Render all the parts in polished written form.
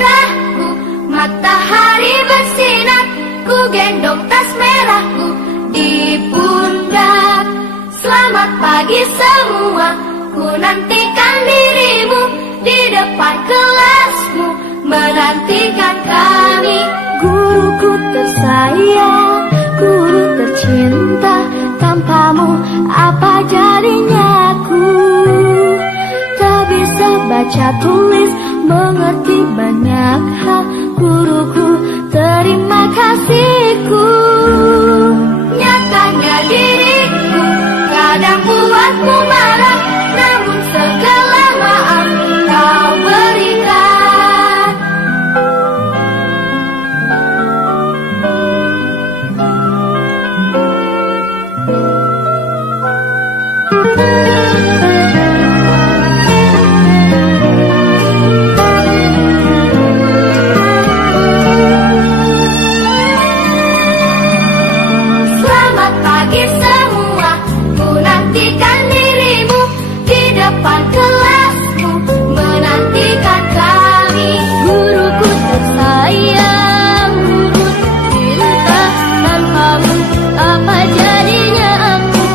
cerahku, matahari bersinar, ku gendong tas merahku di pundak. Selamat pagi semua, ku nantikan dirimu di depan kelasmu, menantikan kami. Guruku tersayang, guru tercinta, tanpamu apa jadinya aku? Tak bisa baca tulis, mengerti banyak hal. Guruku, terima kasihku. Nyatanya diriku kadang buatmu marah, namun segala maaf kau berikan. Selamat pagi semua, ku nantikan dirimu di depan kelasmu, menantikan kami. Guruku tersayang, guru tercinta, tanpamu apa jadinya aku?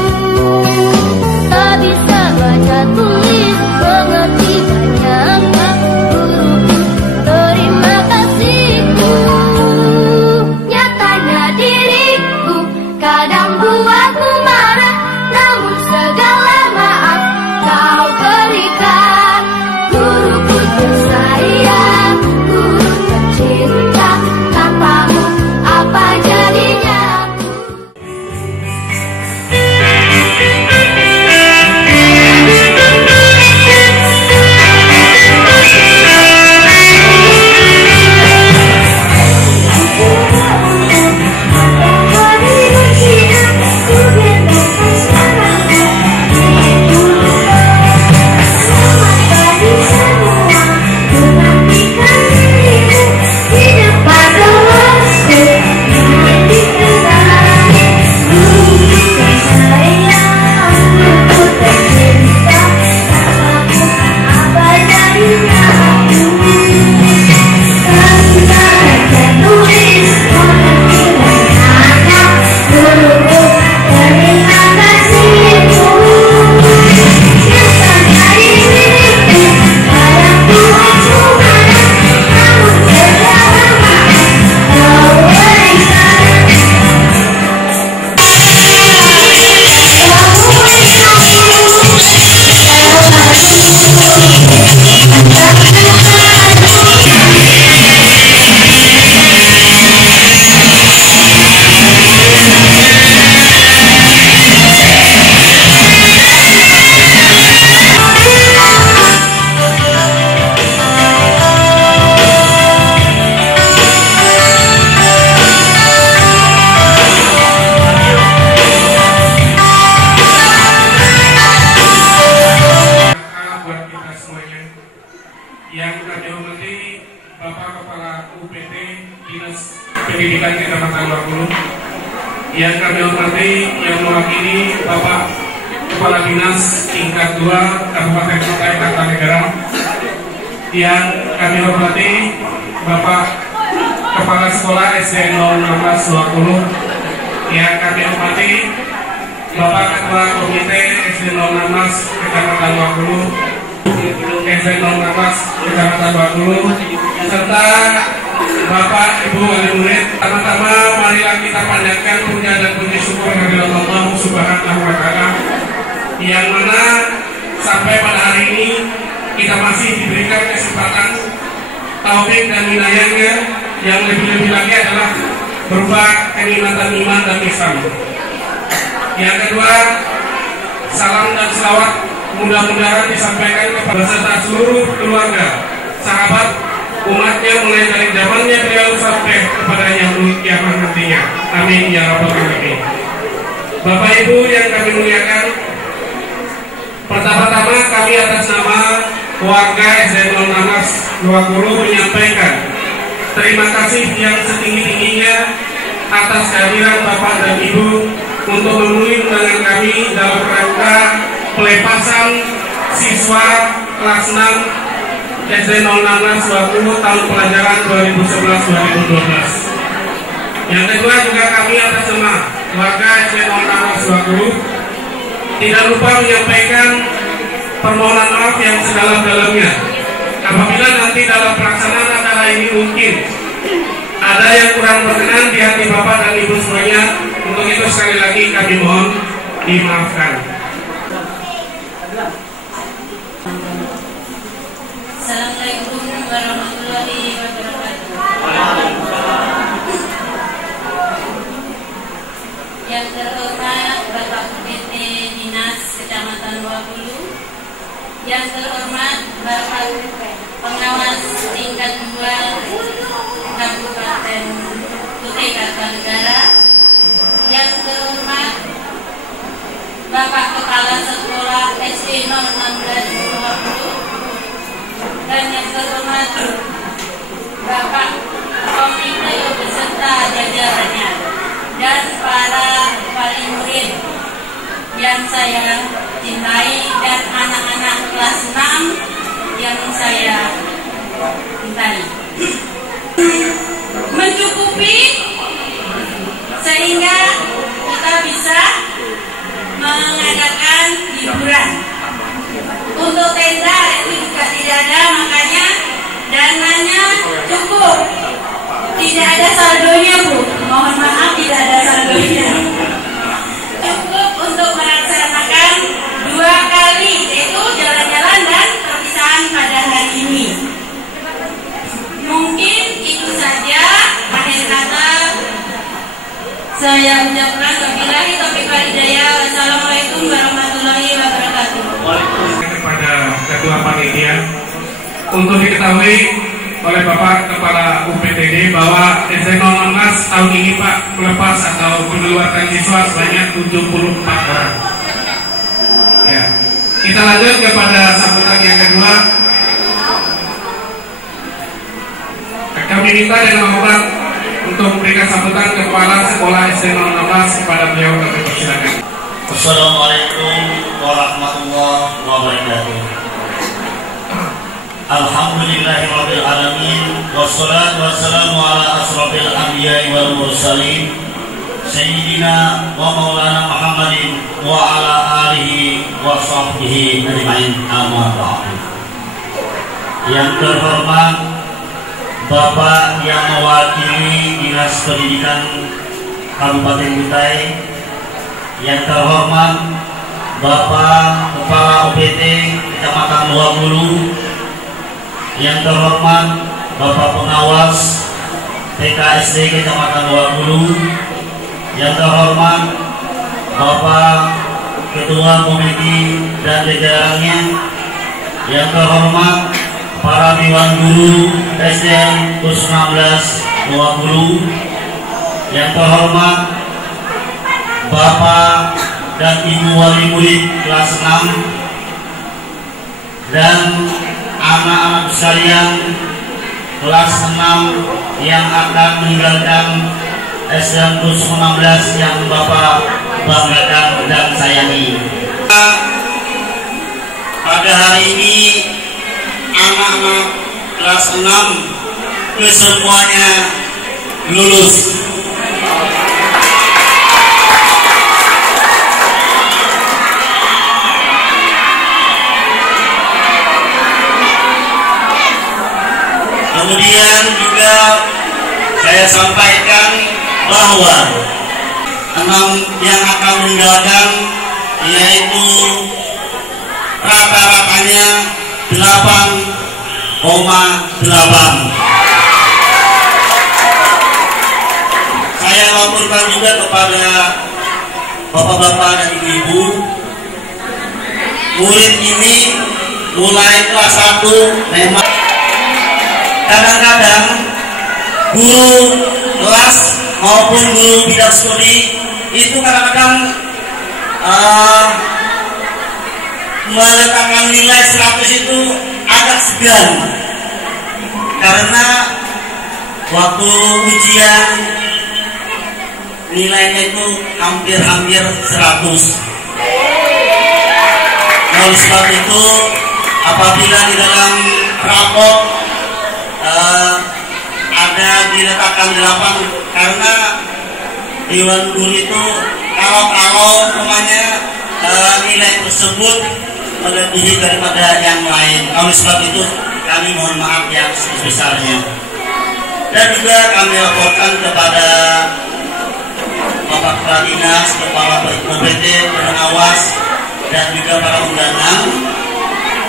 Tak bisa baca tulis, mengerti banyak hal. Guruku, terima kasihku. Nyatanya diriku kadang buatmu marah, namun segala maaf kau berikan. Guruku tersayang, guru tercinta, tanpamu apa jadinya aku? Yang kami hormati Bapak Kepala UPT Dinas Pendidikan Kecamatan Luakulu, yang kami hormati yang mewakili Bapak Kepala Dinas tingkat 2 Kabupaten Kota Kartanegara, yang kami hormati Bapak Kepala Sekolah SD 016 Luakulu, yang kami hormati Bapak Ketua Komite SD 016 Kecamatan Luakulu, SD 016 Kecamatan Luakulu, serta Bapak Ibu wali murid. Pertama-tama marilah kita panjatkan puja dan puji syukur kehadirat Allah Subhanahu wa Ta'ala, yang mana sampai pada hari ini kita masih diberikan kesempatan, taufik dan wilayahnya, yang lebih-lebih lagi adalah berupa kenikmatan iman dan Islam. Yang kedua, salam dan selawat mudah-mudahan disampaikan kepada beserta seluruh keluarga, sahabat, umatnya mulai dari zamannya beliau sampai kepada yang kiamat nantinya. Amin ya rabbal alamin. Bapak Ibu yang kami muliakan, pertama-tama kami atas nama warga SD 016 Luakulu menyampaikan terima kasih yang setinggi-tingginya atas kehadiran Bapak dan Ibu untuk memenuhi undangan kami dalam rangka pelepasan siswa kelas 6 SD 01620 tahun pelajaran 2011-2012. Yang kedua juga kami atas nama keluarga SD 01620 tidak lupa menyampaikan permohonan maaf yang sedalam-dalamnya apabila nanti dalam pelaksanaan acara ini mungkin ada yang kurang berkenan di hati Bapak dan Ibu semuanya. Untuk itu sekali lagi kami mohon dimaafkan. Assalamualaikum warahmatullahi wabarakatuh. Yang terhormat Bapak UPT Dinas Kecamatan Wabulu, yang terhormat Bapak Pengawas tingkat 2 Kabupaten Kutai Kartanegara, yang terhormat Bapak Kepala Sekolah SD 01620, dan yang terhormat Bapak Komite beserta jajarannya, dan para wali murid yang saya cintai, dan anak-anak kelas 6 yang saya cintai. Mencukupi sehingga kita bisa mengadakan hiburan. Untuk tenda itu juga tidak ada, makanya dananya cukup. Tidak ada saldonya, Bu. Mohon maaf, tidak ada saldonya. Cukup untuk melaksanakan 2 kali, yaitu jalan-jalan dan perpisahan pada hari ini. Mungkin itu saja akhir kata saya ucapkan. Wabillahi taufiq wal hidayah. Wassalamualaikum warahmatullahi wabarakatuh. Kepada Ketua Panitia untuk diketahui oleh Bapak Kepala UPTD bahwa SD 016 tahun ini Pak melepas atau mengeluarkan siswa sebanyak 74 orang. Ya. Kita lanjut kepada sambutan yang kedua. Kami minta dan memohon untuk memberikan sambutan Kepala Sekolah SD 016 kepada beliau. Kami persilakan. Assalamualaikum warahmatullahi wabarakatuh. Alhamdulillahirabbil alamin, wassalatu wassalamu ala asrofil anbiya'i wal mursalin sayyidina wa maulana Muhammadin wa ala alihi wa sahbihi ajma'in. Amma ba'du. Yang terhormat Bapak yang mewakili Dinas Pendidikan Kabupaten Kutai, yang terhormat Bapak Kepala UPT Kecamatan Wabulu, yang terhormat Bapak Pengawas TKSD Kecamatan Wabulu, yang terhormat Bapak Ketua Komite dan jajarannya, yang terhormat para Dewan Guru SDN 01620, yang terhormat Bapak dan Ibu wali murid kelas 6 dan anak-anak sekalian kelas 6 yang akan meninggalkan SDN 016 yang Bapak banggakan dan sayangi. Pada hari ini anak-anak kelas 6 kesemuanya lulus. Kemudian juga saya sampaikan bahwa 6 yang akan meninggalkan yaitu rata-ratanya 8,8. Saya laporkan juga kepada bapak-bapak dan ibu-ibu, murid ini mulai kelas 1 memang kadang-kadang guru kelas maupun guru bidang studi itu kadang-kadang meletakkan nilai 100 itu agak segan, karena waktu ujian nilainya itu hampir 100. Oleh sebab itu apabila di dalam rapor ada diletakkan di lapangan, karena Dewan Guru itu kalau namanya nilai tersebut melebihi daripada yang lain. Oleh sebab itu kami mohon maaf yang sebesarnya. Dan juga kami laporkan kepada Bapak Kepala Dinas, Kepala UPT, pengawas, dan juga para undangan.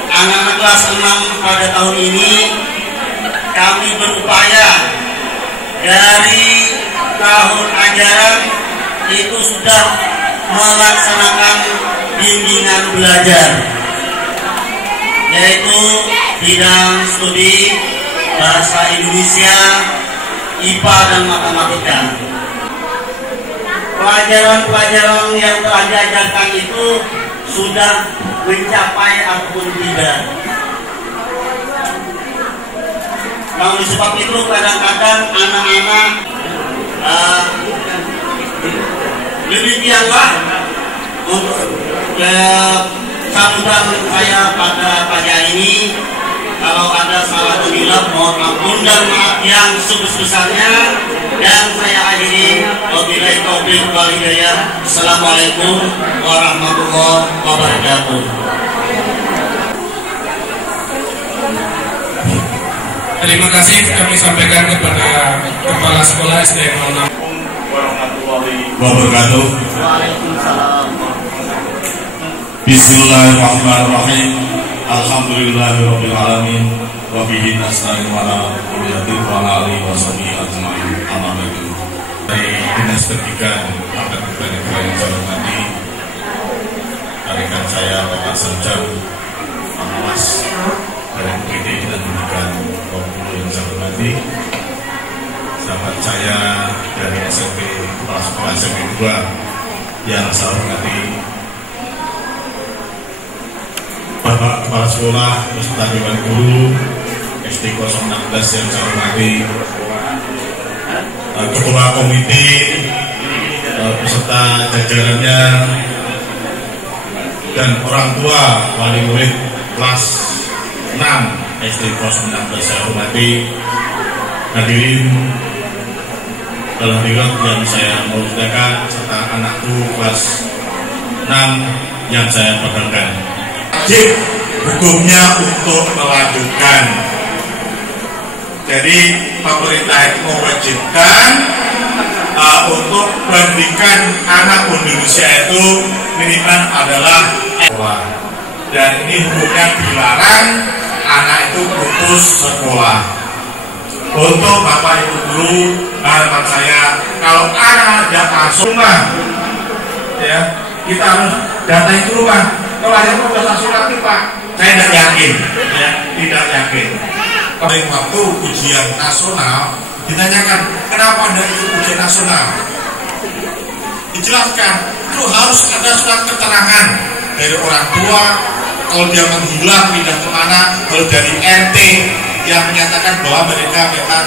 Anak-anak kelas 6 pada tahun ini kami berupaya dari tahun ajaran itu sudah melaksanakan bimbingan belajar, yaitu bidang studi bahasa Indonesia, IPA, dan matematika. Pelajaran-pelajaran yang telah diajarkan itu sudah mencapai ataupun tidak. Nah, oleh sebab itu kadang-kadang anak-anak demikianlah untuk sambutan saya pada pagi hari ini. Kalau ada salah atau hilaf, mohon ampun dan maaf yang sebesar-besarnya. Dan saya akhiri, wabillahi taufiq wal hidayah. Assalamualaikum warahmatullahi wabarakatuh. Terima kasih kami sampaikan kepada Kepala Sekolah SDN 06 warahmatullahi wabarakatuh. Waalaikumsalam. Bismillahirrahmanirrahim. Alhamdulillahirabbil alamin wa bihi nasta'in ala umuri wa ala alihi washabihi ajmain. Amma ba'du. Dari Dinas Pendidikan Kabupaten Banjarnegara yang saya hormati, rekan saya Bapak Senjam, pengawas dari UPT dan Pendidikan Kabupaten yang saya hormati, sahabat saya dari SMP Kepala Sekolah SMP 2 yang saya hormati, Bapak Kepala Sekolah beserta Dewan Guru SD 016 yang saya hormati, Ketua Komite beserta jajarannya, dan orang tua wali murid kelas 6 SD 016 saya hormati. Hadirin alhamdulillah yang saya muliakan, serta anakku kelas 6 yang saya banggakan. Wajib hukumnya untuk melanjutkan. Jadi pemerintah itu mewajibkan untuk pendidikan anak Indonesia itu minimal adalah sekolah. Dan ini hukumnya dilarang anak itu putus sekolah. Untuk Bapak Ibu Guru, harapan saya kalau anak datang rumah, ya kita harus datang ke rumah. Kalau ada yang mau surat Pak, saya tidak yakin, ya, tidak yakin. Pada waktu ujian nasional ditanyakan kenapa Anda ikut ujian nasional, dijelaskan itu harus ada surat keterangan dari orang tua kalau dia menghilang pindah kemana, kalau dari RT yang menyatakan bahwa mereka memang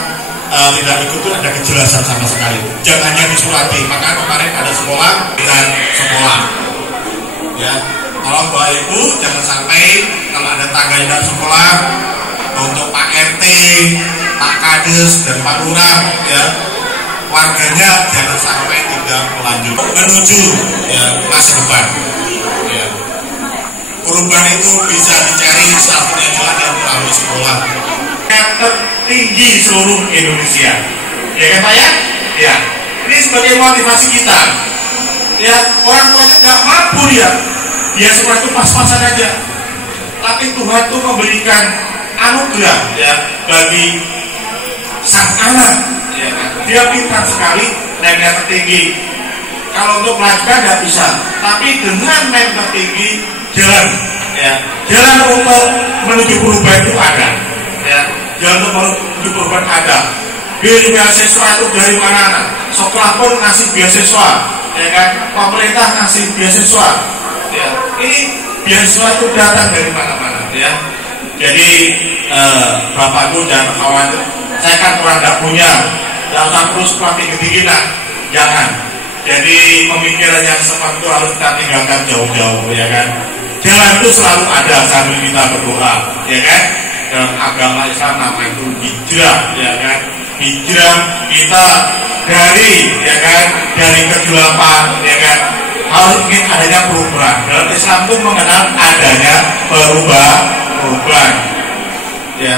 tidak ikut, itu ada kejelasan sama sekali. Jangan hanya disurati. Maka kemarin ada sekolah dan sekolah, ya. Tolong Bapak Ibu jangan sampai kalau ada tangga yang sekolah, untuk Pak RT, Pak Kades, dan Pak Lurah, ya, warganya jangan sampai tidak melanjutkan menuju, ya, masa depan. Ya. Perubahan itu bisa dicari satunya juga dalam melalui sekolah yang tertinggi seluruh Indonesia. Ya kan Pak ya? Ya. Ini sebagai motivasi kita. Ya, orang tuanya nggak mampu ya. Dia seperti itu pas-pasan aja. Tapi Tuhan itu memberikan anugerah ya bagi sang anak. Ya, dia pintar sekali dan yang tertinggi. Kalau untuk melanjutkan nggak bisa, tapi dengan yang tertinggi jalan, ya, jalan untuk menuju perubahan itu ada. Ya, jalan untuk menuju perubahan ada. Beasiswa itu dari mana? Sekolah pun ngasih beasiswa, ya kan? Pemerintah ngasih beasiswa. Ya, ini beasiswa itu datang dari mana-mana, ya. Jadi bapakku jangan khawatir. Saya kan orang tidak punya, tidak usah terus tinggi-tinggi, jangan. Jadi pemikiran yang seperti itu harus kita tinggalkan jauh-jauh, ya kan. Jalan itu selalu ada sambil kita berdoa, ya kan. dalam agama Islam nama itu hijrah, ya kan? Hijrah kita dari, ya kan, dari kegelapan, ya kan, harus ingin adanya perubahan. Dalam Islam itu mengenal adanya perubahan. Ya,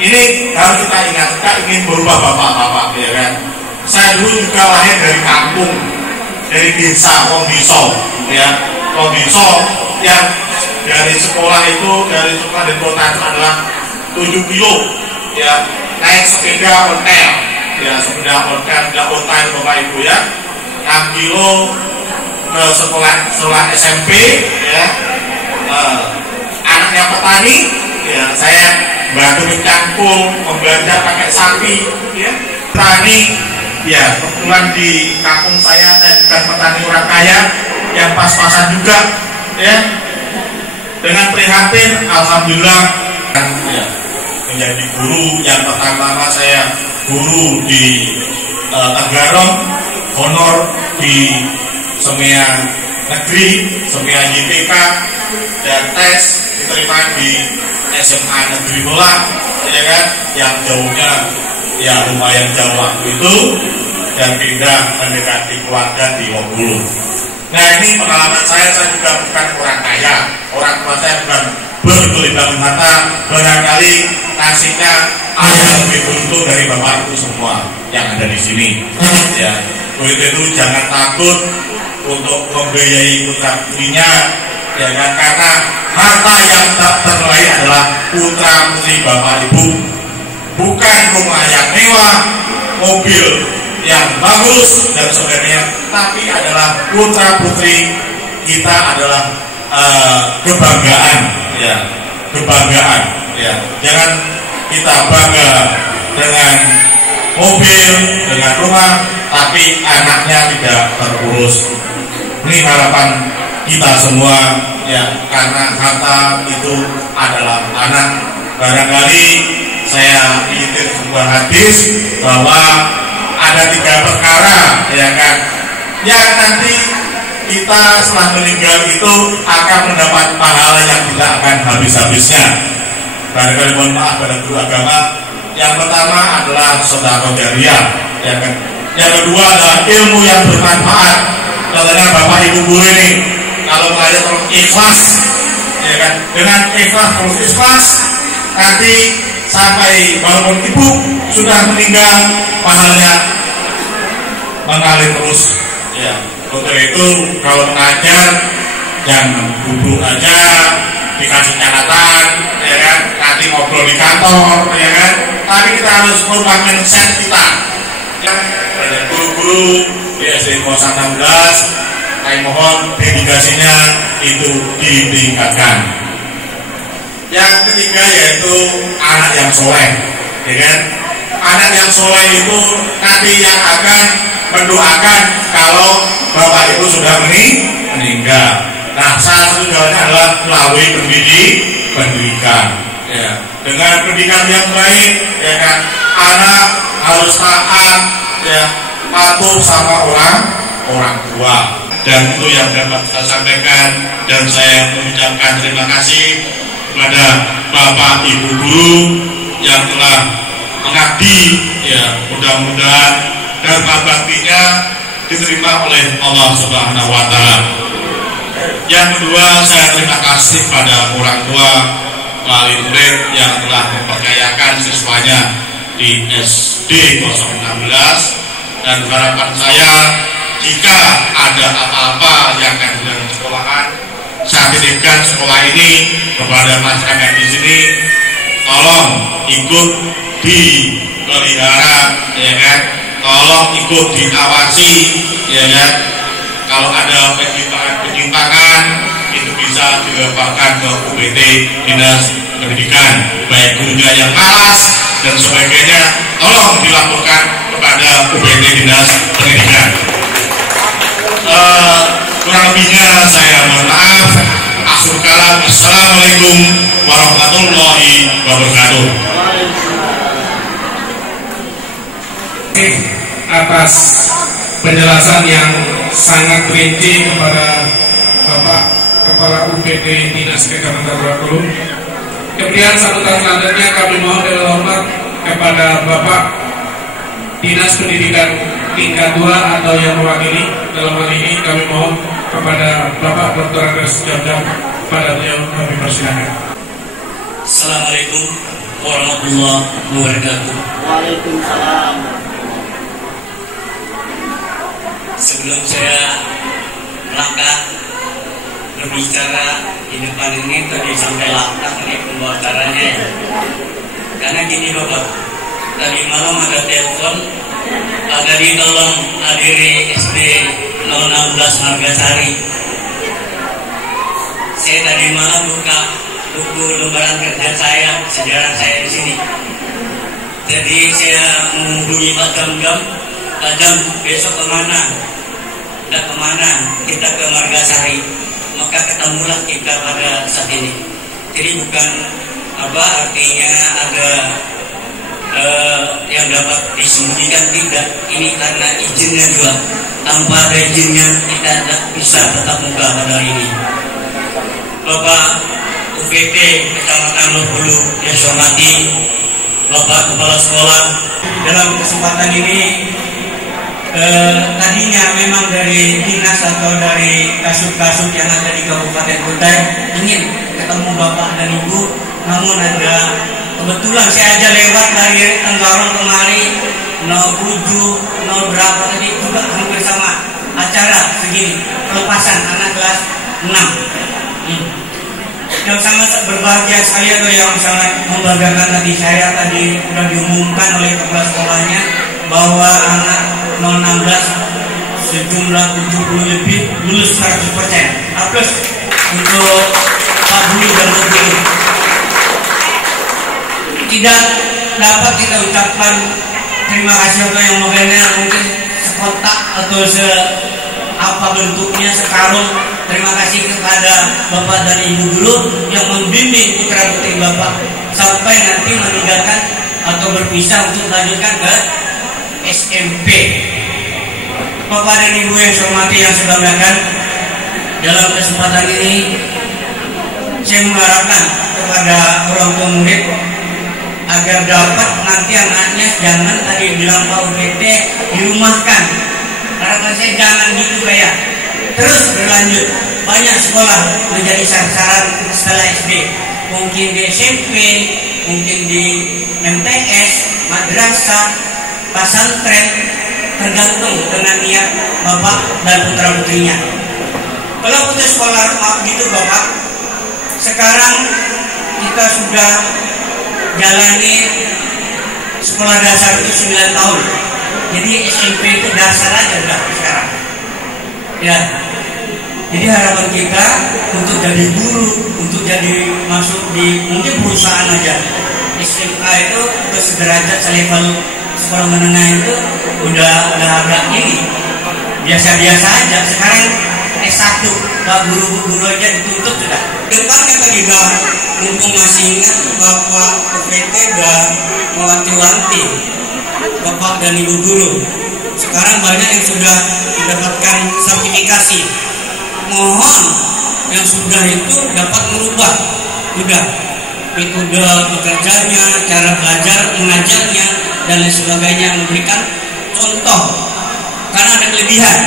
ini harus kita ingat. Kita ingin berubah bapak-bapak, ya kan? Saya dulu juga lahir dari kampung, dari desa Kondiso, ya, Kondiso yang dari sekolah itu, dari sekolah dan kota itu adalah 7 kilo, ya, naik sepeda ontel, ya, sepeda ontel bapak ibu, ya, 6 kilo ke sekolah SMP, ya, anaknya petani, ya, saya bantu mencangkul, membelajar pakai sapi, ya, petani, ya, kebetulan di kampung saya bukan petani orang kaya, yang pas-pasan juga, ya, dengan prihatin, alhamdulillah, ya, menjadi guru yang pertama saya guru di Tenggarong, honor di Semea Negeri, Semea YTK, dan tes diterima di SMA Negeri Melang, ya kan, yang jauhnya ya lumayan jauh waktu itu, dan pindah mendekati keluarga di Wongbulu. Nah, ini pengalaman saya juga bukan orang kaya, orang tua saya bukan berkelimpahan harta, barangkali nasibnya ada lebih beruntung dari bapak ibu semua yang ada di sini. Ya, itu jangan takut untuk membiayai putra putrinya, ya kan, karena harta yang tak ternilai adalah putra putri bapak ibu, bukan rumah yang mewah, mobil yang bagus dan sebagainya, tapi adalah putra putri kita adalah kebanggaan, ya, kebanggaan, ya. Jangan kita bangga dengan mobil, dengan rumah, tapi anaknya tidak terurus. Ini harapan kita semua, ya, karena harta itu adalah anak. Barangkali saya ingat sebuah hadis bahwa ada 3 perkara, ya kan, yang nanti kita setelah meninggal itu akan mendapat pahala yang tidak akan habis-habisnya. Barangkali mohon maaf pada guru agama. Yang pertama adalah sedekah jariyah, ya kan. Yang kedua adalah ilmu yang bermanfaat. Contohnya bapak ibu guru ini kalau mengajar terus ikhlas, ya kan, dengan ikhlas terus ikhlas, nanti sampai walaupun ibu sudah meninggal pahalanya mengalir terus, ya. Untuk itu kalau mengajar jangan duduk aja dikasih catatan, ya kan, nanti ngobrol di kantor, ya kan, tapi kita harus merubah mindset kita, ya. Banyak guru-guru di SD 16, saya mohon dedikasinya itu ditingkatkan. Yang ketiga yaitu anak yang soleh, ya kan, anak yang soleh itu nanti yang akan mendoakan kalau bapak ibu sudah meninggal. Nah, salah satu jalannya adalah melalui pendidikan, ya. Dengan pendidikan yang baik, ya kan, anak harus taat, ya, patuh sama orang tua. Dan itu yang dapat saya sampaikan, dan saya mengucapkan terima kasih kepada bapak ibu guru yang telah mengabdi, ya, mudah-mudahan dan baktinya diterima oleh Allah Subhanahu wa Ta'ala. Yang kedua, saya terima kasih pada orang tua wali murid yang telah mempercayakan siswanya di SD 016, dan harapan saya jika ada apa-apa yang akan dalam sekolahan, saya titipkan sekolah ini kepada masyarakat di sini, tolong ikut dipelihara, ya kan, tolong ikut diawasi, ya kan. Kalau ada penyimpangan itu bisa dilaporkan ke UPT Dinas Pendidikan, baik gurunya yang malas dan sebagainya, tolong dilaporkan kepada UPT Dinas Pendidikan. Kurang lebihnya saya mohon maaf. Akhir kalam, assalamualaikum warahmatullahi wabarakatuh. Atas penjelasan yang sangat rinci kepada Bapak Kepala UPT Dinas Kementerian Agama. Kemudian sambutan selanjutnya kami mohon dengan hormat kepada Bapak Dinas Pendidikan tingkat 2 atau yang mewakili. Dalam hal ini kami mohon kepada Bapak Dr. Andreas Jordam, pada beliau kami persilakan. Assalamualaikum warahmatullahi wabarakatuh. Waalaikumsalam. Sebelum saya melangkah berbicara di depan ini tadi sampai lantang nih pembawa acaranya ya. Karena gini Bapak, tadi malam ada telepon, ada ditolong hadiri SD 016 Margasari. Saya tadi malam buka buku lembaran kerja saya, sejarah saya di sini. Jadi saya menghubungi Pak Jam, Pak Jam besok kemana? Dan kemana? Kita ke Margasari. Maka ketemulah kita pada saat ini. Jadi bukan apa artinya ada yang dapat disembunyikan, tidak. Ini karena izinnya juga. Tanpa ada izinnya kita tidak bisa tetap muka pada hari ini. Bapak UPT Kecamatan Lubulu yang saya hormati, Bapak Kepala Sekolah, dalam kesempatan ini tadinya memang dari dinas atau dari kasub-kasub yang ada di Kabupaten Kutai ingin ketemu Bapak dan Ibu, namun ada kebetulan saya aja lewat dari Tenggarong kemari 07 0 berapa tadi juga hampir sama acara segini pelepasan anak kelas 6. Yang sangat berbahagia sekali atau yang sangat membanggakan tadi saya tadi sudah diumumkan oleh kepala sekolahnya bahwa anak 016 sejumlah 70 lebih lulus 100%. Aplaus untuk Pak Guru dan Bu Guru. Tidak dapat kita ucapkan terima kasih atau yang modelnya mungkin sekotak atau apa bentuknya sekarung. Terima kasih kepada Bapak dan Ibu Guru yang membimbing putra putri Bapak sampai nanti meninggalkan atau berpisah untuk melanjutkan ke SMP. Bapak dan Ibu yang saya hormati yang saya banggakan, dalam kesempatan ini saya mengharapkan kepada orang tua murid agar dapat nanti anaknya jangan tadi bilang Pak UPT dirumahkan. Harapan saya jangan gitu kayak terus berlanjut. Banyak sekolah menjadi sasaran setelah SD, mungkin di SMP, mungkin di MTS, madrasah, pesantren, tergantung dengan niat Bapak dan putra putrinya. Kalau putus sekolah maaf gitu Bapak, sekarang kita sudah jalani sekolah dasar itu 9 tahun. Jadi SMP itu dasar aja udah sekarang. Ya. Jadi harapan kita untuk jadi guru, untuk jadi masuk di mungkin perusahaan aja. SMA itu untuk sederajat selevel sekolah menengah itu udah agak ini biasa-biasa aja. Sekarang S1 Pak guru aja ditutup sudah. Depan kata juga mumpung masih ingat Bapak UPT dan mewanti-wanti Bapak dan Ibu Guru. Sekarang banyak yang sudah mendapatkan sertifikasi. Mohon yang sudah itu dapat merubah udah metode bekerjanya, cara belajar, mengajarnya dan lain sebagainya, memberikan contoh karena ada kelebihan.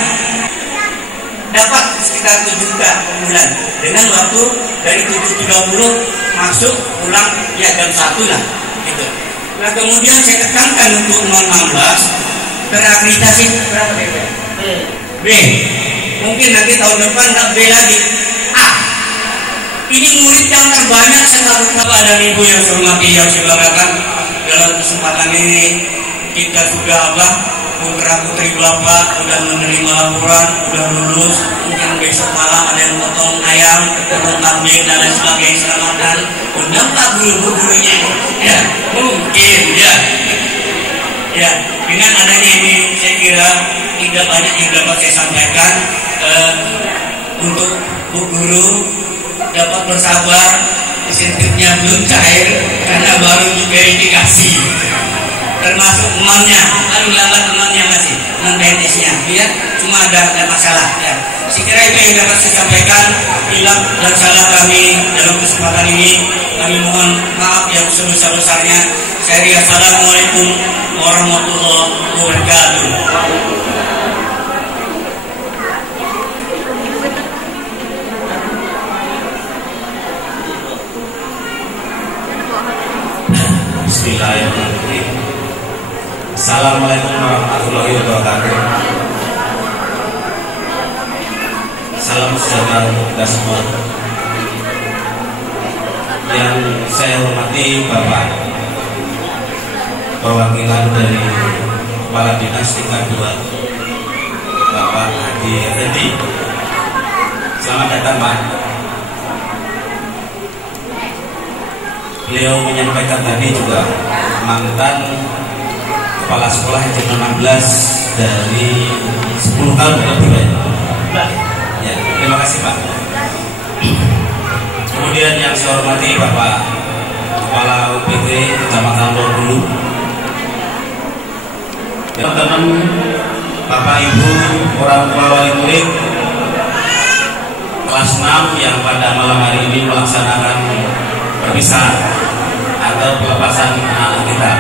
Dapat sekitar 7 juta per bulan dengan waktu dari 7.30 masuk pulang ya jam 1 lah gitu. Nah kemudian saya tekankan untuk 016 terakreditasi berapa B. Mungkin nanti tahun depan tak B lagi. Ini murid yang terbanyak setelah Bapak dan Ibu yang saya hormati yang saya banggakan. Dalam kesempatan ini kita sudah putra putri Bapak sudah menerima laporan, sudah lulus. Mungkin besok malam ada yang potong ayam, potong kambing dan lain sebagainya selamatan. Undang Pak guru-gurunya. Ya mungkin ya. Ya dengan adanya ini saya kira tidak banyak yang dapat saya sampaikan. Untuk Bu Guru dapat bersabar, insentifnya belum cair karena baru diverifikasi, termasuk temannya, paling lambat temannya masih non-BNS-nya, ya cuma ada masalah ya. Sekiranya itu yang dapat saya sampaikan. Bila dan salah kami dalam kesempatan ini, kami mohon maaf yang sebesar-besarnya. Assalamualaikum warahmatullahi wabarakatuh. Bismillahirrahmanirrahim. Assalamualaikum warahmatullahi wabarakatuh. Salam sejahtera untuk kita semua. Yang saya hormati Bapak perwakilan dari Kepala Dinas tingkat 2 Bapak Hadi Effendi. Selamat datang Pak. Beliau menyampaikan tadi juga mantan kepala sekolah yang 16 dari 10 tahun lebih banyak. Ya, terima kasih Pak. Kemudian yang saya hormati Bapak Kepala UPT Kecamatan Lorgulu, teman-teman, Bapak Ibu, orang tua wali murid kelas 6 yang pada malam hari ini melaksanakan perpisahan atau pelepasan anak kita.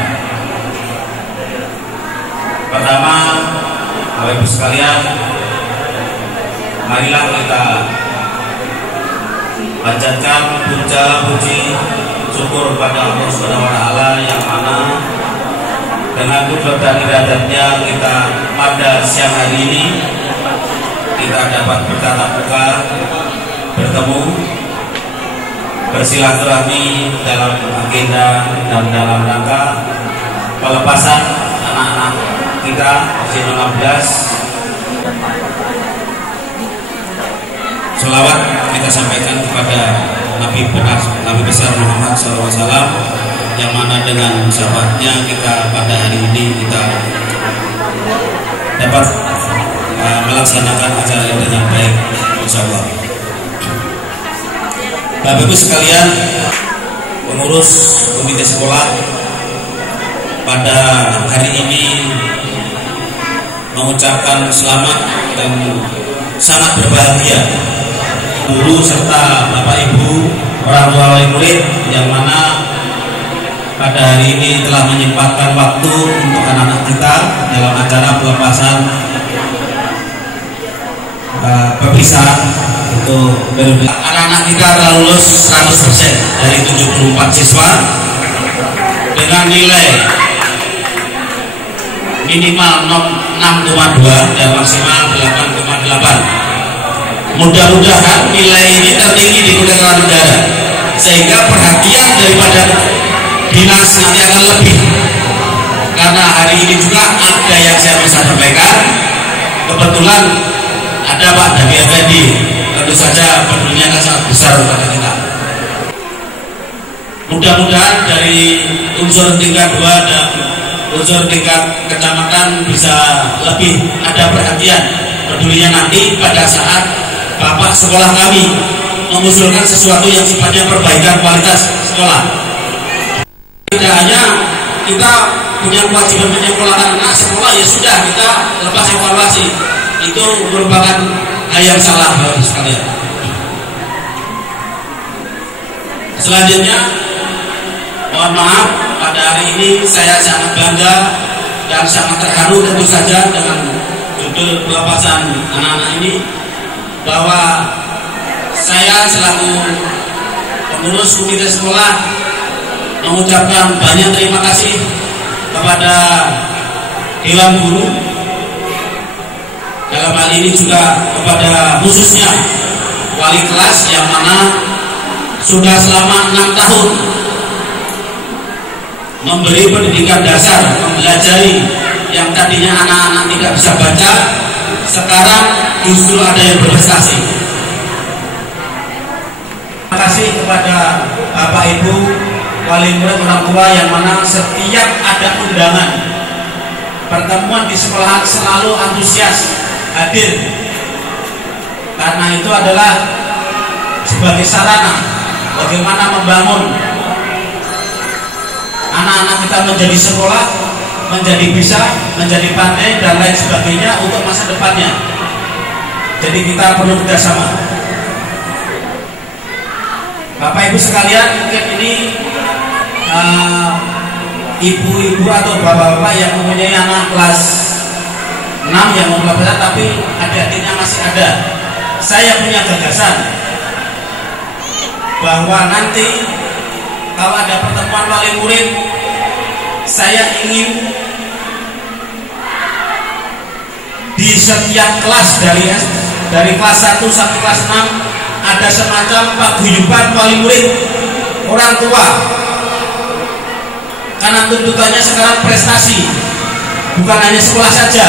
Pertama, Bapak Ibu sekalian, marilah kita panjatkan puja puji syukur kepada Allah Subhanahu wa taala yang mana dengan kudrat dan iradatnya kita pada siang hari ini kita dapat bertatap muka, bertemu, bersilaturahmi dalam agenda dan dalam rangka pelepasan anak-anak kita usia 16. Selawat kita sampaikan kepada Nabi besar Muhammad SAW, yang mana dengan sahabatnya kita pada hari ini kita dapat melaksanakan acara ini dengan baik, insyaallah. Bapak Ibu sekalian, pengurus komite sekolah pada hari ini mengucapkan selamat dan sangat berbahagia guru serta Bapak Ibu orang tua wali murid yang mana pada hari ini telah menyempatkan waktu untuk anak-anak kita dalam acara pelepasan perpisahan untuk anak-anak kita telah lulus 100% dari 74 siswa dengan nilai minimal 6,2 dan maksimal 8,8. Mudah-mudahan nilai ini tertinggi di Kota Negara sehingga perhatian daripada dinas nanti akan lebih, karena hari ini juga ada yang saya bisa sampaikan. Kebetulan ada Pak Hadi Effendi, tentu saja pedulinya akan sangat besar kepada kita. Mudah-mudahan dari unsur tingkat 2 dan unsur tingkat kecamatan bisa lebih ada perhatian pedulinya nanti pada saat Bapak sekolah kami mengusulkan sesuatu yang sifatnya perbaikan kualitas sekolah. Tidak hanya kita punya kewajiban menyekolahkan anak sekolah, ya sudah kita lepas evaluasi, itu merupakan hal yang salah Bapak sekalian. Selanjutnya, mohon maaf, pada hari ini saya sangat bangga dan sangat terharu tentu saja dengan judul pelepasan anak-anak ini, bahwa saya selaku pengurus komite sekolah mengucapkan banyak terima kasih kepada Dewan Guru, dalam hal ini juga kepada khususnya wali kelas yang mana sudah selama 6 tahun memberi pendidikan dasar, mempelajari yang tadinya anak-anak tidak bisa baca, sekarang justru ada yang berprestasi. Terima kasih kepada Bapak Ibu wali murid orang tua yang mana setiap ada undangan pertemuan di sekolahan selalu antusias hadir, karena itu adalah sebagai sarana bagaimana membangun anak-anak kita menjadi sekolah, menjadi bisa, menjadi pandai dan lain sebagainya untuk masa depannya. Jadi kita perlu kerjasama. Bapak Ibu sekalian, mungkin ini ibu-ibu atau bapak-bapak yang mempunyai anak kelas 6 yang mau belajar tapi adik-adiknya masih ada. Saya punya gagasan bahwa nanti kalau ada pertemuan wali murid, saya ingin di setiap kelas dari kelas 1 sampai kelas 6 ada semacam paguyuban wali murid orang tua, karena tuntutannya sekarang prestasi, bukan hanya sekolah saja.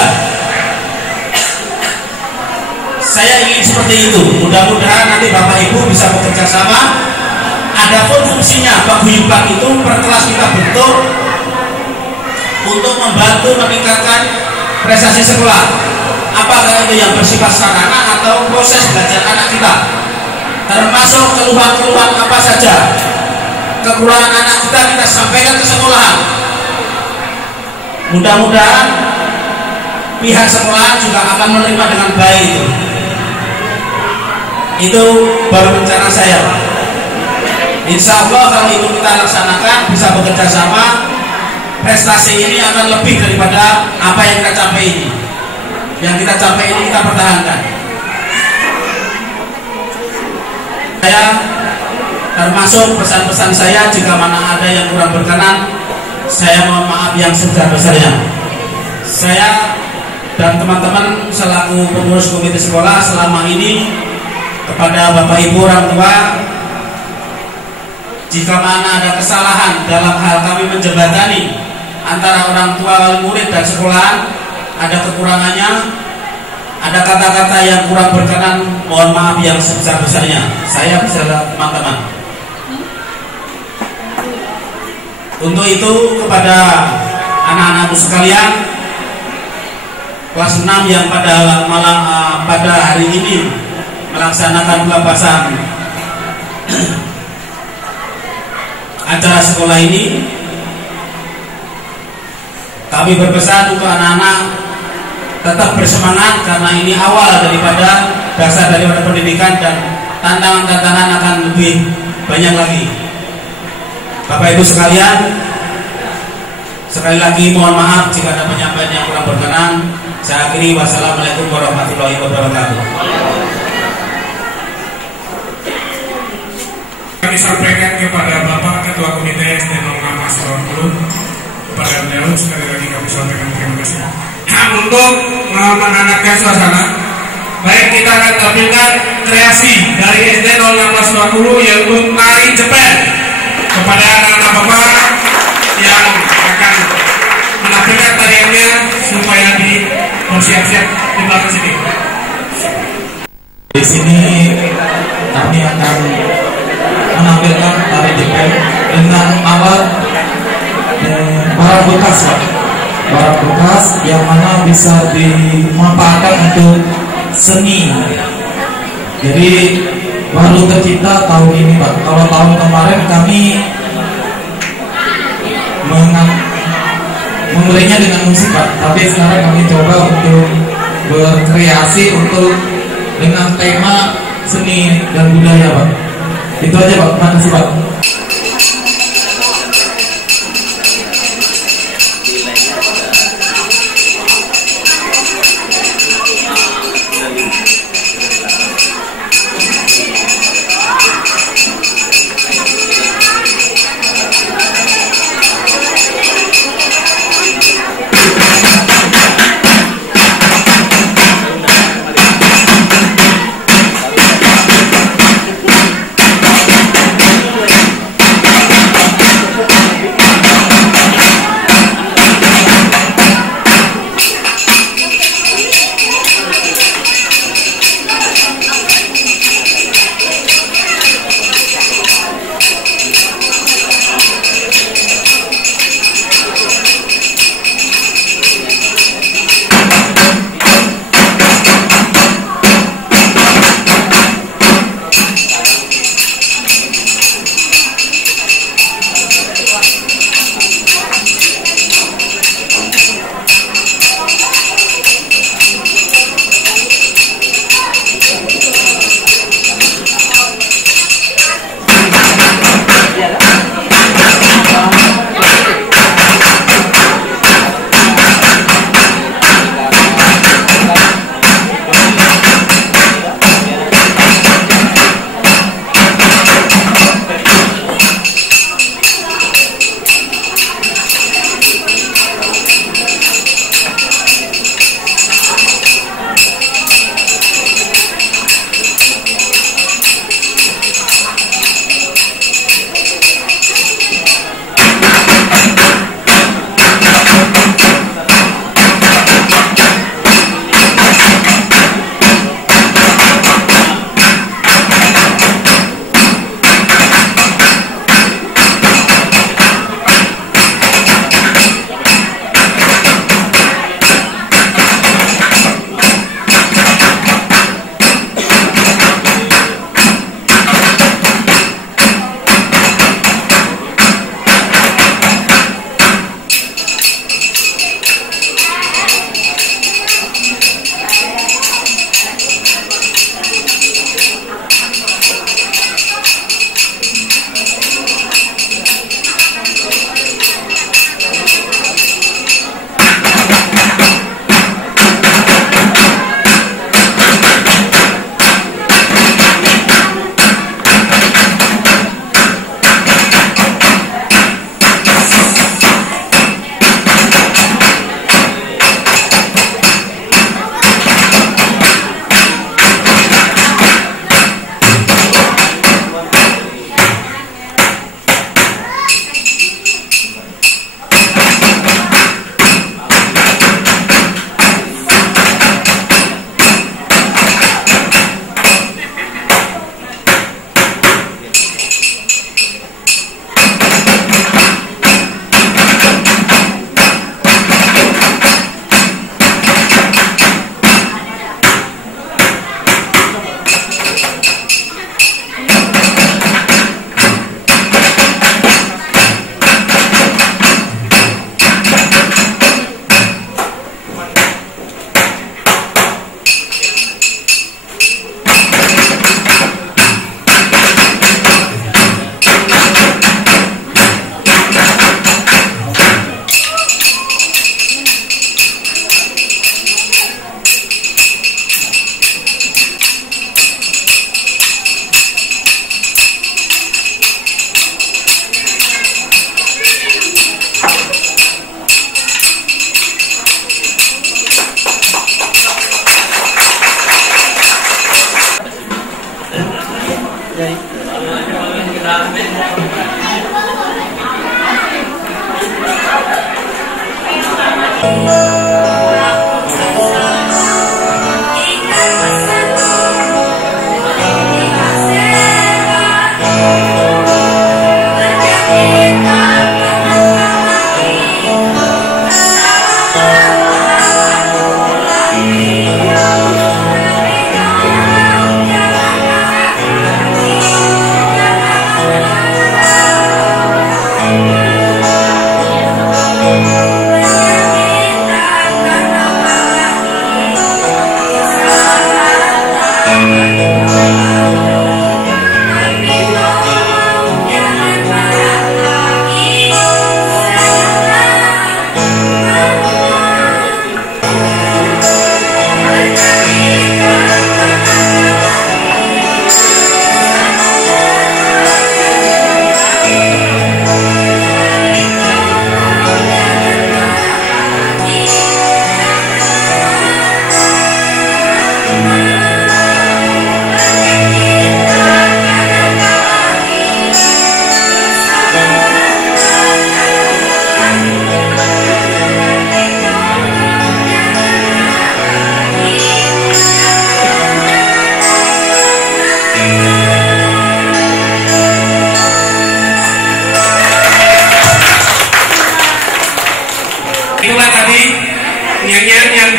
Saya ingin seperti itu. Mudah-mudahan nanti Bapak Ibu bisa bekerja sama. Adapun fungsinya paguyuban itu per kelas kita bentuk untuk membantu meningkatkan prestasi sekolah. Apakah itu yang bersifat sarana atau proses belajar anak kita, termasuk keluhan-keluhan apa saja, kekurangan anak kita sampaikan ke sekolahan. Mudah-mudahan pihak sekolah juga akan menerima dengan baik. Itu baru rencana saya. Insya Allah kalau itu kita laksanakan, bisa bekerja sama, prestasi ini akan lebih daripada apa yang kita capai ini. Yang kita capai ini kita pertahankan. Saya termasuk pesan-pesan saya, jika mana ada yang kurang berkenan, saya mohon maaf yang sebesar-besarnya. Saya dan teman-teman selaku pengurus komite sekolah selama ini kepada Bapak Ibu orang tua, jika mana ada kesalahan dalam hal kami menjembatani antara orang tua, wali murid dan sekolahan, ada kekurangannya, ada kata-kata yang kurang berkenan, mohon maaf yang sebesar-besarnya. Saya beserta teman-teman. Untuk itu kepada anak-anakku sekalian kelas 6 yang pada hari ini melaksanakan pelepasan acara sekolah ini, kami berpesan untuk anak-anak tetap bersemangat, karena ini awal daripada dasar daripada pendidikan dan tantangan-tantangan akan lebih banyak lagi. Bapak Ibu sekalian, sekali lagi mohon maaf jika ada penyampaian yang kurang berkenan. Saya akhiri, wassalamualaikum warahmatullahi wabarakatuh. Kami sampaikan kepada Bapak Ketua Komite SD 06 kepada beliau, sekali lagi kami sampaikan terima kasih. Untuk menenangkan suasana, baik kita akan tampilkan kreasi dari SD 06 yaitu tari Jepang kepada anak-anak Bapak yang akan menampilkan tariannya supaya bersiap-siap di belakang sini. Di sini kami akan menampilkan tari Jepang dengan alat barang bekas, Pak. Barang bekas yang mana bisa dimanfaatkan untuk seni. Jadi baru tercipta tahun ini, Pak. Kalau tahun kemarin kami memberinya dengan musik, Pak. Tapi sekarang kami coba untuk berkreasi untuk dengan tema seni dan budaya, Pak. Itu aja, Pak. Terima kasih, Pak.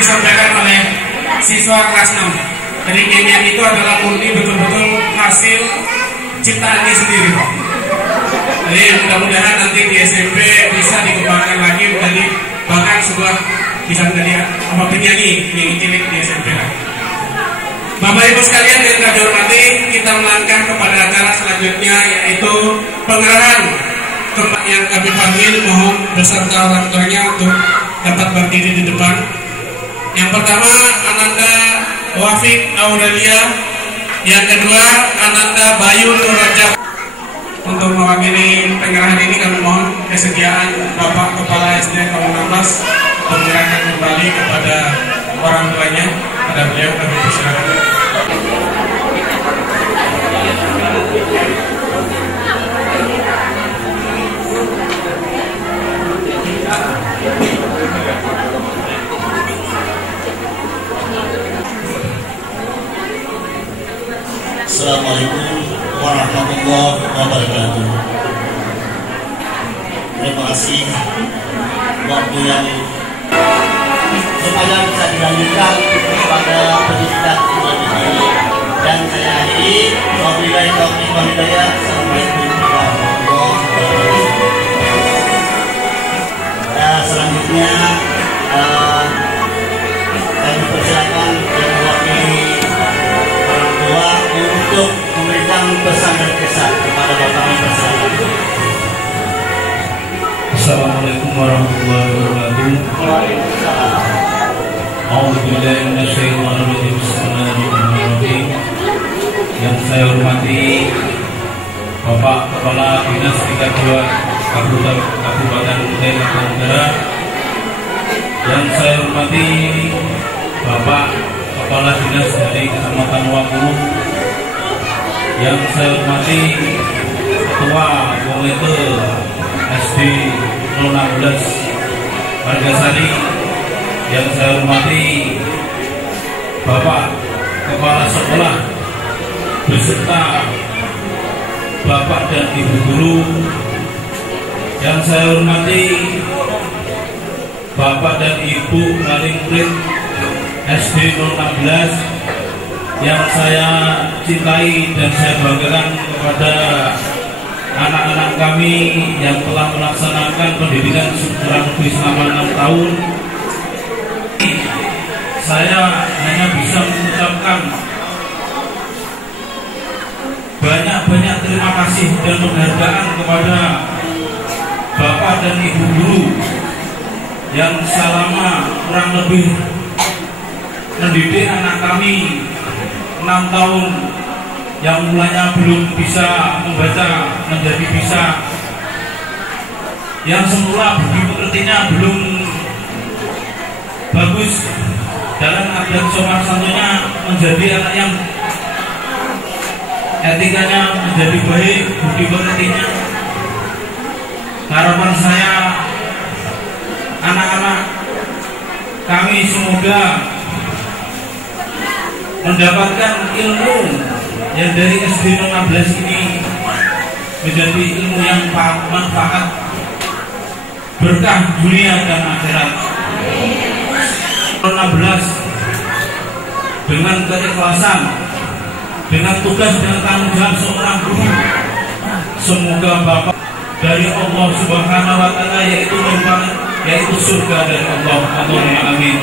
disampaikan oleh siswa kelas 6. Jadi kimian itu adalah murni betul-betul hasil ciptaan dia sendiri, Pak. Jadi mudah-mudahan nanti di SMP bisa dikembangkan lagi menjadi bahkan sebuah bisa menjadi penyanyi cilik di SMP lah. Bapak Ibu sekalian yang kami hormati, kita melangkah kepada acara selanjutnya, yaitu pengerahan yang kami panggil mohon beserta orang tuanya untuk dapat berdiri di depan. Yang pertama Ananda Wafid Aurelia, yang kedua Ananda Bayu Nurajab. Untuk mewakili pengerahan ini kami mohon kesediaan Bapak Kepala SD tahun 16 menyerahkan kembali kepada orang tuanya. Pada beliau kami persilakan. Assalamualaikum warahmatullahi wabarakatuh. Terima kasih waktu yang supaya bisa dilanjutkan kepada pendidikan lebih tinggi. Dan saya akhiri wabillahi taufiq wal hidayah. Assalamualaikum warahmatullahi wabarakatuh. Selanjutnya kami persilakan yang mewakili orang tua untuk memberikan pesan dan kesan kepada Bapak Ibu sekalian. Assalamualaikum warahmatullahi wabarakatuh. Waalaikumsalam. A'udzubillahi minasyaitonir rajim. Bismillahirrahmanirrahim. Yang saya hormati Bapak Kepala Dinas tingkat 2 Kabupaten Kutai Kartanegara. Yang saya hormati Bapak Kepala Dinas dari Kecamatan Wakulu. Yang saya hormati Ketua Komite SD 016 Margasari. Yang saya hormati Bapak Kepala Sekolah beserta Bapak dan Ibu Guru. Yang saya hormati Bapak dan Ibu wali murid SD 016 yang saya cintai dan saya banggakan kepada anak-anak kami yang telah melaksanakan pendidikan kurang lebih selama 6 tahun. Saya hanya bisa mengucapkan banyak-banyak terima kasih dan penghargaan kepada Bapak dan Ibu Guru yang selama kurang lebih mendidik anak kami 6 tahun, yang mulanya belum bisa membaca menjadi bisa, yang semula budi pekertinya belum bagus dalam adat sopan santunnya menjadi anak yang etikanya menjadi baik, budi pekertinya. Harapan saya anak-anak kami semoga mendapatkan ilmu yang dari SD 16 ini menjadi ilmu yang bermanfaat, berkah dunia dan akhirat. 16 dengan keikhlasan, dengan tugas dan tanggung jawab seorang guru, semoga Bapak dari Allah Subhanahu wa Ta'ala, yaitu surga dari Allah. Allahumma amin.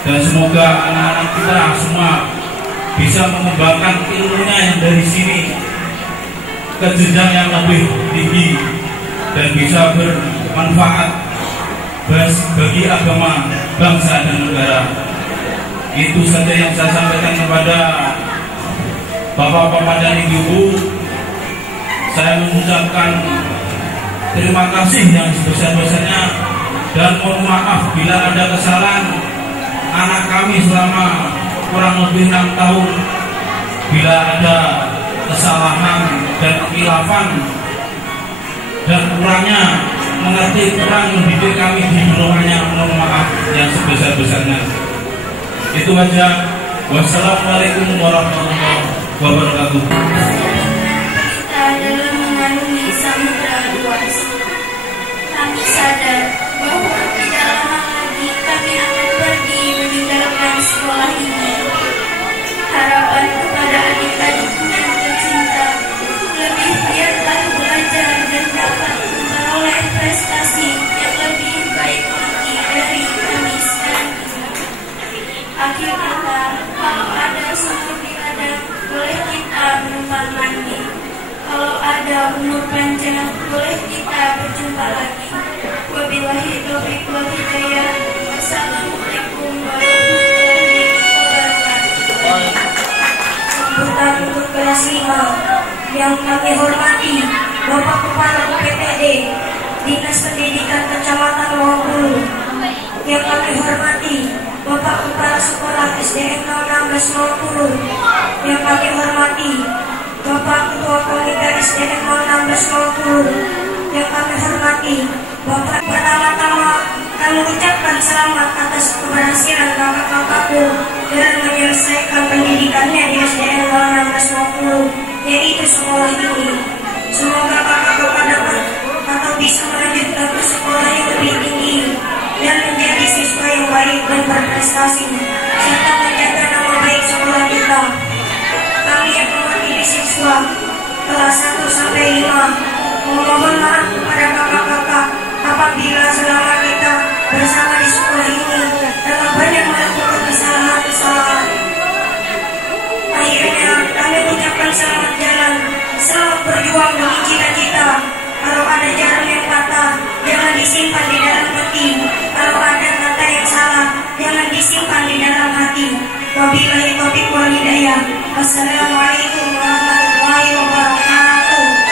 Dan semoga anak-anak kita semua bisa mengembangkan ilmunya yang dari sini ke jenjang yang lebih tinggi dan bisa bermanfaat bagi agama, bangsa dan negara. Itu saja yang saya sampaikan kepada Bapak-bapak dan Ibu. Saya mengucapkan terima kasih yang sebesar-besarnya dan mohon maaf bila ada kesalahan anak kami selama kurang lebih 6 tahun. Bila ada kesalahan dan khilafan dan kurangnya mengerti, kurang mendidik kami di bawahnya, mohon maaf yang sebesar-besarnya. Itu aja. Wassalamualaikum warahmatullahi wabarakatuh. Kita dalam mengarungi samudra luas. Kami sadar bahwa tidak lama lagi kami akan pergi laki kita. Kalau ada sumur di ladang, boleh kita menumpang mandi. Kalau ada umur panjang, boleh kita berjumpa lagi. Wabillahi taufiq wal hidayah. Wassalamualaikum warahmatullahi wabarakatuh. Sambutan untuk kelas 5 yang kami hormati Bapak Kepala UPTD Dinas Pendidikan Kecamatan Lawangulu. Yang kami hormati Bapak Kepala Sekolah SDN 16 Lawangulu. Yang kami hormati Bapak Ketua Komite SDN 16 Lawangulu. Yang kami hormati Bapak, pertama-tama kami ucapkan selamat atas keberhasilan kakak-kakakku dalam menyelesaikan pendidikannya di SDN 16 Lawangulu, yaitu sekolah ini. Semoga kakak-kakak dapat atau bisa melanjutkan ke sekolah yang lebih tinggi dan menjadi siswa yang baik dan berprestasi, serta menjaga nama baik sekolah kita. Kami yang mewakili siswa kelas 1 sampai 5 memohon maaf kepada kakak-kakak apabila selama kita bersama di sekolah ini telah banyak melakukan kesalahan-kesalahan. Akhirnya kami ucapkan selamat jalan, selamat berjuang demi cita-cita. Kalau ada jarum yang patah, jangan disimpan di dalam hati. Kalau ada kata yang salah, jangan disimpan di dalam hati. Wabillahi taufiq wal hidayah. Wassalamualaikum warahmatullahi wabarakatuh.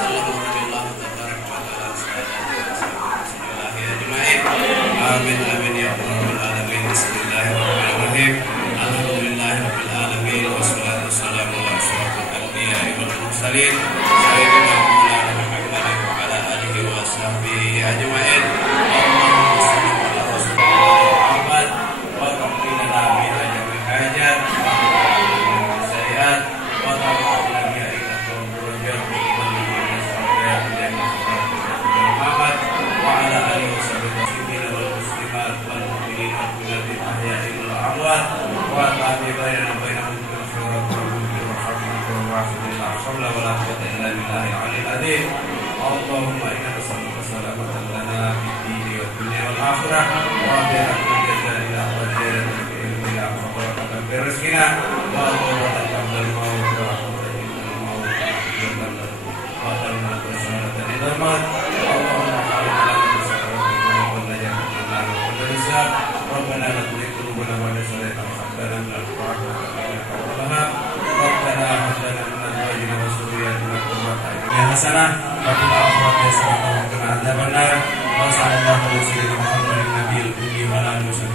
Wassalamualaikum warahmatullahi wabarakatuh.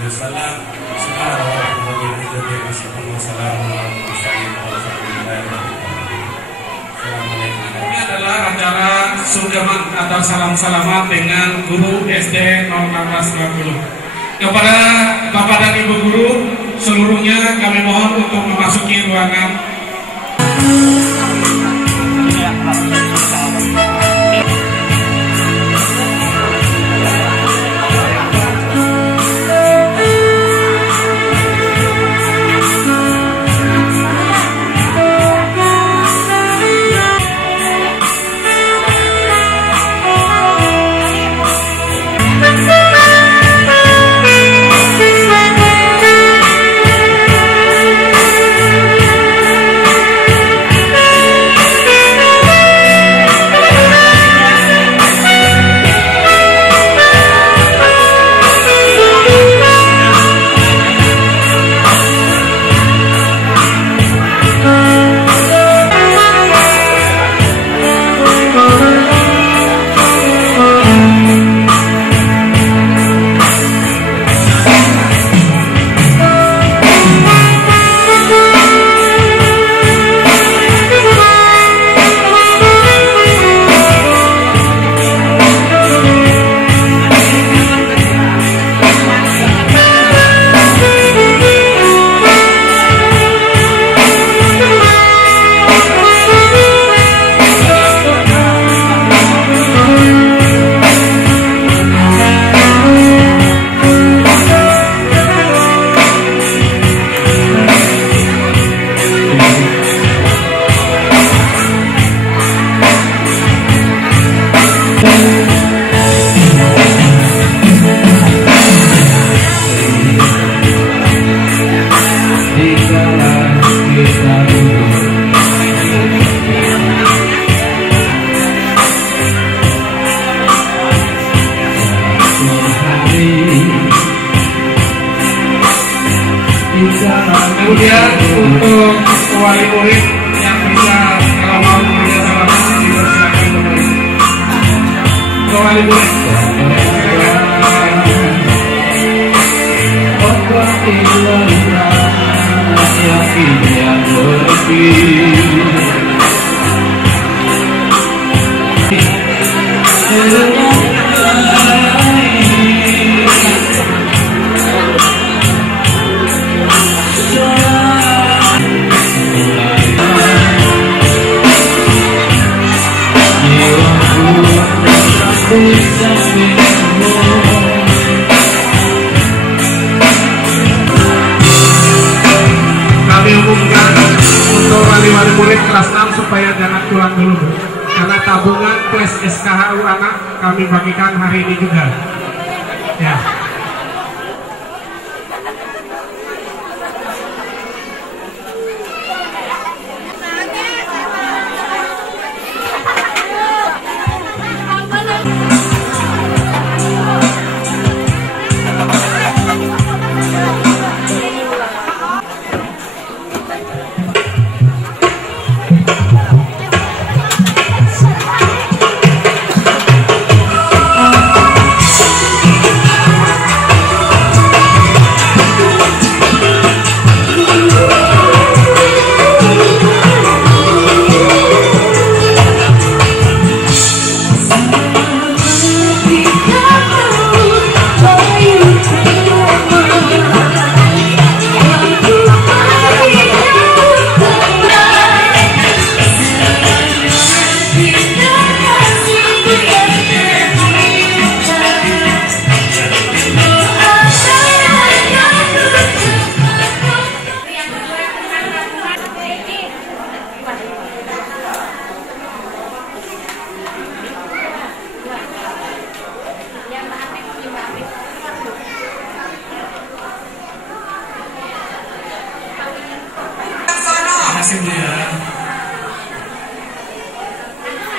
wasallam. Ini adalah acara sungkeman atau salam-salaman dengan guru SD 01620. Kepada Bapak dan Ibu guru seluruhnya kami mohon untuk memasuki ruangan. Kemudian untuk wali murid yang bisa kalau mau bekerjasama dipersilakan kembali. Ke wali murid. Kami umumkan untuk wali-wali murid kelas 6 supaya jangan pulang dulu, karena tabungan plus SKHU anak kami bagikan hari ini juga. Ya.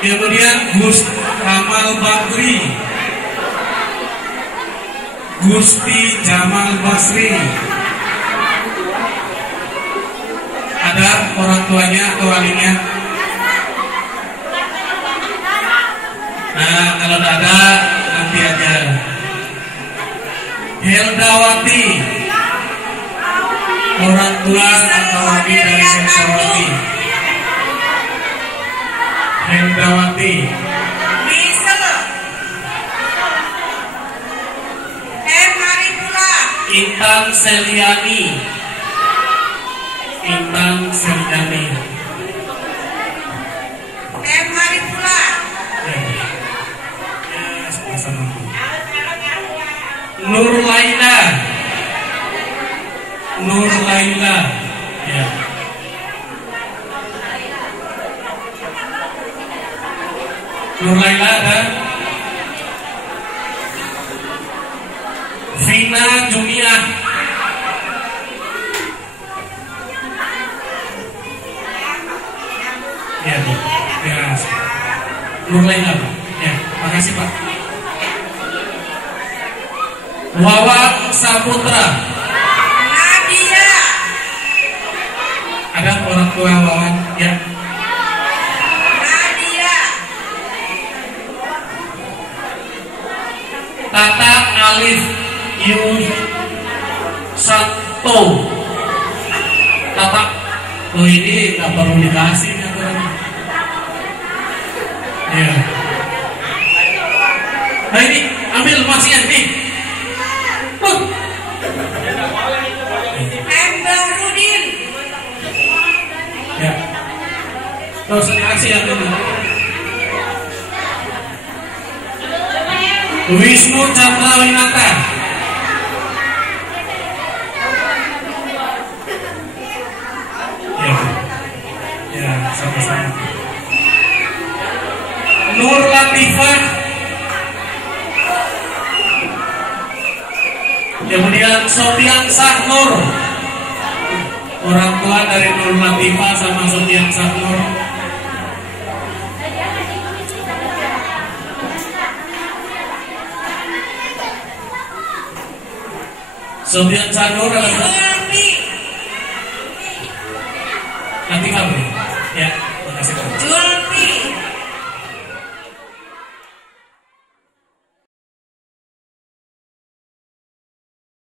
Kemudian Gus Jamal Bakri, Gusti Jamal Basri. Ada orang tuanya atau walinya? Nah, kalau tidak ada nanti aja. Heldawati, orang tua atau laki dari Heldawati. Heldawati. Intan Seliani. Intan Seliani. Maripula. Nur Laila. Nur Laila. Ya. Nur Laila ada. Vina Jumiah. Ya, Bu. Ya. Nur Laila, Pak. Ya, makasih, Pak. Wawan Saputra. Nadia. Ada orang tua Wawan? Ya. Nadia. Tata Alif Yusanto. Tata. Oh, ini nggak perlu dikasih aturannya. Ya. Nah ini ambil masih nih. Embarudin. Ya. Terus kasih yang ini. Wisnu Chandrawinata. Ya. Ya, sama-sama. Nur Latifah. Kemudian Sofian Sahnur, orang tua dari Nur Latifah sama Sofian Sahnur. Sofian Sahnur adalah nanti kamu. Ya, makasih Pak. Julpi.